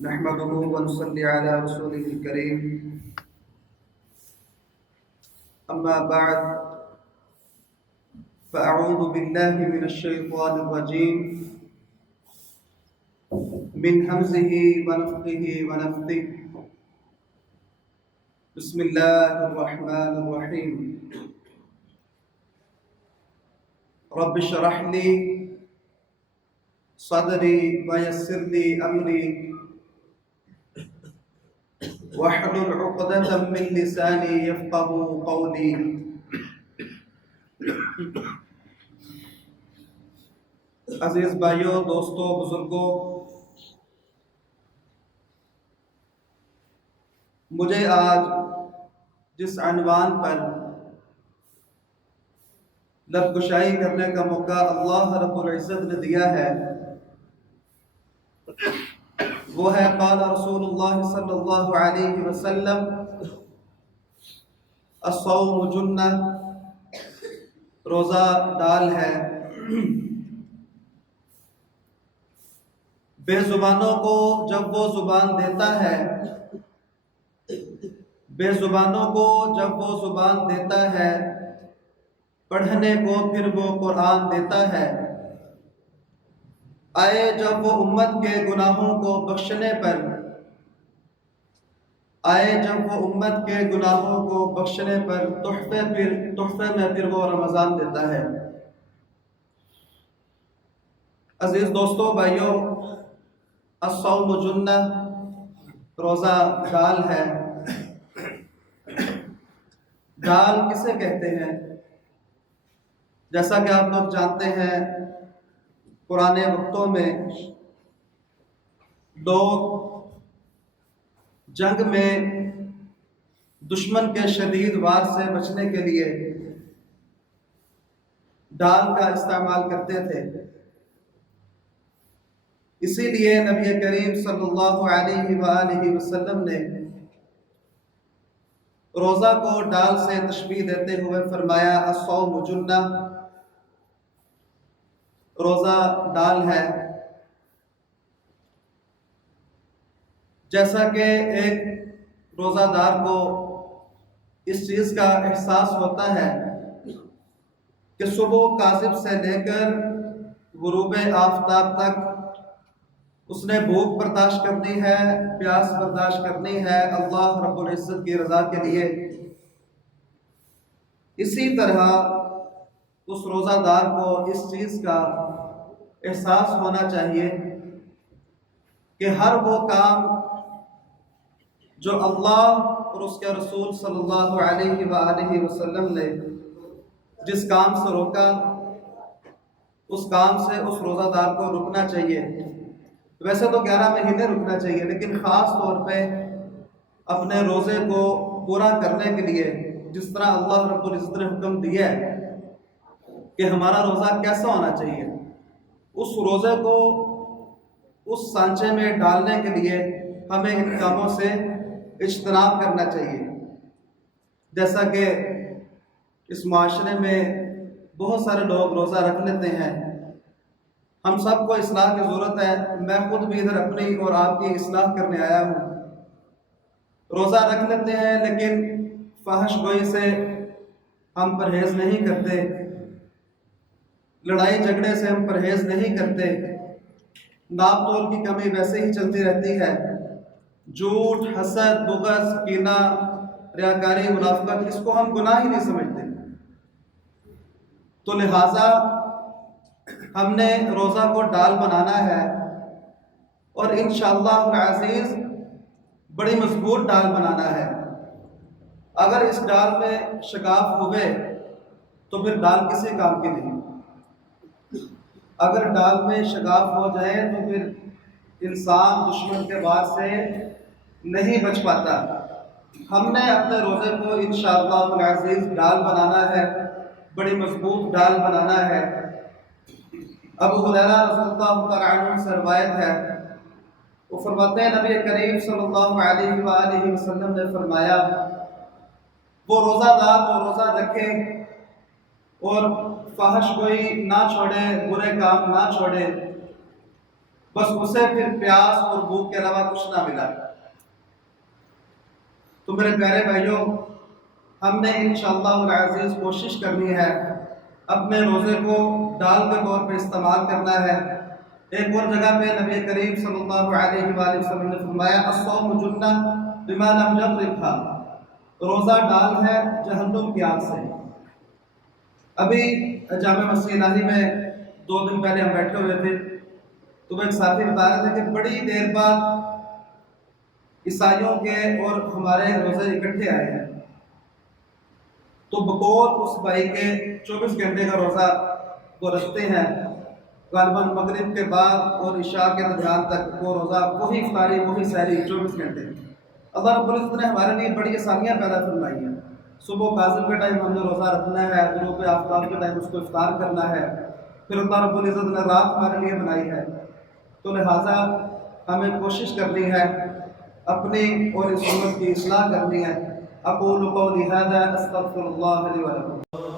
نحمده ونصلي على رسوله الكريم أما بعد فأعوذ بالله من الشيطان الرجيم من همزه ونفخه ونفثه بسم الله الرحمن الرحيم رب اشرح لي صدري ويسر لي أمري واحلل عقدة من لساني يفقهوا قولي عزیز بھائیوں، دوستوں، بزرگوں، مجھے آج جس عنوان پر لب گشائی کرنے کا موقع اللہ رب العزت نے دیا ہے وہ ہے قال رسول اللہ صلی اللہ علیہ وسلم الصوم جنہ، روزہ ڈال ہے۔ بے زبانوں کو جب وہ زبان دیتا ہے، بے زبانوں کو جب وہ زبان دیتا ہے، پڑھنے کو پھر وہ قرآن دیتا ہے۔ آئے جب وہ امت کے گناہوں کو بخشنے پر، آئے جب وہ امت کے گناہوں کو بخشنے پر تحفے میں پھر وہ رمضان دیتا ہے۔ عزیز دوستوں، بھائیوں، الصوم جنہ، روزہ ڈال ہے۔ ڈال کسے کہتے ہیں؟ جیسا کہ آپ لوگ جانتے ہیں، پرانے وقتوں میں لوگ جنگ میں دشمن کے شدید وار سے بچنے کے لیے ڈال کا استعمال کرتے تھے۔ اسی لیے نبی کریم صلی اللہ علیہ وآلہ وسلم نے روزہ کو ڈال سے تشبیہ دیتے ہوئے فرمایا الصوم جنہ، روزہ ڈال ہے۔ جیسا کہ ایک روزہ دار کو اس چیز کا احساس ہوتا ہے کہ صبح کاذب سے لے کر غروب آفتاب تک اس نے بھوک برداشت کرنی ہے، پیاس برداشت کرنی ہے اللہ رب العزت کی رضا کے لیے، اسی طرح اس روزہ دار کو اس چیز کا احساس ہونا چاہیے کہ ہر وہ کام جو اللہ اور اس کے رسول صلی اللہ علیہ وآلہ وسلم نے جس کام سے روکا، اس کام سے اس روزہ دار کو رکنا چاہیے۔ ویسے تو 11 مہینے رکنا چاہیے، لیکن خاص طور پہ اپنے روزے کو پورا کرنے کے لیے جس طرح اللہ رب العزت نے حکم دیا ہے کہ ہمارا روزہ کیسا ہونا چاہیے، اس روزے کو اس سانچے میں ڈالنے کے لیے ہمیں ان کاموں سے اجتناب کرنا چاہیے۔ جیسا کہ اس معاشرے میں بہت سارے لوگ روزہ رکھ لیتے ہیں، ہم سب کو اصلاح کی ضرورت ہے۔ میں خود بھی ادھر اپنی اور آپ کی اصلاح کرنے آیا ہوں۔ روزہ رکھ لیتے ہیں لیکن فحش گوئی سے ہم پرہیز نہیں کرتے، لڑائی جھگڑے سے ہم پرہیز نہیں کرتے، ناپ تول کی کمی ویسے ہی چلتی رہتی ہے، جھوٹ، حسد، بغض، کینہ، ریاکاری، منافقت، اس کو ہم گناہ ہی نہیں سمجھتے۔ تو لہٰذا ہم نے روزہ کو ڈال بنانا ہے اور انشاءاللہ العزیز بڑی مضبوط ڈال بنانا ہے۔ اگر اس ڈال میں شگاف ہوئے تو پھر ڈال کسی کام کی نہیں۔ اگر ڈال میں شگاف ہو جائے تو پھر انسان دشمن کے وار سے نہیں بچ پاتا۔ ہم نے اپنے روزے کو انشاءاللہ العزیز ڈال بنانا ہے، بڑی مضبوط ڈال بنانا ہے۔ ابو ہریرہ رضی اللہ تعالیٰ عنہ سے روایت ہے، وہ فرماتے ہیں نبی کریم صلی اللہ علیہ وآلہ وسلم نے فرمایا وہ روزہ دار جو روزہ رکھے اور فحش گوئی نہ چھوڑے، برے کام نہ چھوڑے، بس اسے پھر پیاس اور بھوک کے علاوہ کچھ نہ ملا۔ تو میرے پیارے بھائیوں، ہم نے انشاءاللہ العزیز کوشش کرنی ہے اپنے روزے کو ڈال کے طور پہ استعمال کرنا ہے۔ ایک اور جگہ پہ نبی کریم صلی اللہ علیہ وآلہ وسلم نے فرمایا الصوم جنہ بما لم یغرقها، روزہ ڈال ہے جہنم کی آگ سے۔ ابھی جامع مسجد الہی میں 2 دن پہلے ہم بیٹھے ہوئے تھے، تو وہ ایک ساتھی بتا رہے تھے کہ بڑی دیر بعد عیسائیوں کے اور ہمارے روزے اکٹھے آئے ہیں، تو بقول اس بھائی کے 24 گھنٹے کا روزہ وہ رکھتے ہیں، غالباً مغرب کے بعد اور عشاء کے درمیان تک وہ روزہ، وہی افطاری وہی سحری 24 گھنٹے۔ اللہ رب العزت نے ہمارے لیے بڑی آسانیاں پیدا فرمائی ہیں۔ صبح کاظم کے ٹائم ہم نے روزہ رکھنا ہے، غروب آفتاب کے ٹائم اس کو افطار کرنا ہے، پھر اللہ رب العزت نے رات ہمارے لیے بنائی ہے۔ تو لہٰذا ہمیں کوشش کرنی ہے، اپنی اور اس امت کی اصلاح کرنی ہے۔ اقول قولی ھذا استغفر اللہ لی ولکم۔